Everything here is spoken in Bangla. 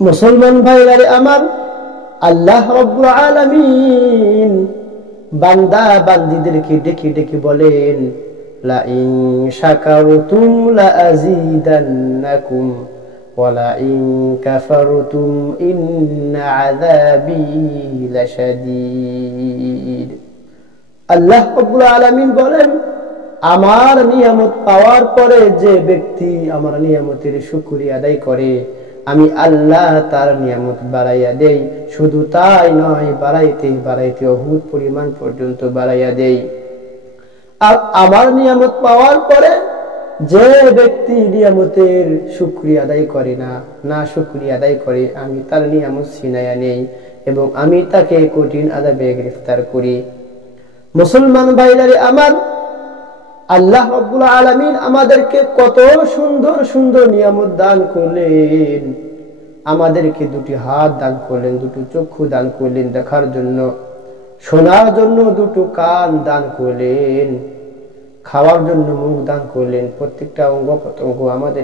মুসলমান ভাইরা আমার, আল্লাহ রাব্বুল আলামিন বান্দা বান্দীদেরকে ডেকে ডেকে বলেন, লা ইন শাকারতুম লা আযীদান্নাকুম ওয়া লা ইন কাফারতুম ইন্না আযাবী লাশাদীদ। আল্লাহ রাব্বুল আলামিন বলেন, আমার নিয়ামত পাওয়ার পরে যে ব্যক্তি আমার নিয়ামতের শুকরিয়া আদায় করে, আমি আল্লাহ তার নিয়ামত বাড়াইয়া দেই। শুধু তাই নয়, বাড়াইতে বাড়াইতে অহুত পরিমাণ পর্যন্ত বাড়াইয়া দেই। আর আমার নিয়ামত পাওয়ার পরে যে ব্যক্তি নিয়ামতের শুকরিয়া আদায় করে না শুকরিয়া আদায় করে, আমি তার নিয়ামত ছিনাইয়া নেই এবং আমি তাকে কঠিন আযাবে গ্রেফতার করি। মুসলমান ভাইরা আমার, আল্লাহ রাব্বুল আলামিন আমাদেরকে কত সুন্দর সুন্দর নিয়ামত দান করলেন। আমাদেরকে দুটি হাত দান করলেন, দুটো চক্ষু দান করলেন দেখার জন্য, শোনার জন্য দুটো কান দান করলেন, খাওয়ার জন্য মুখ দান করলেন। প্রত্যেকটা অঙ্গ প্রত্যঙ্গ আমাদের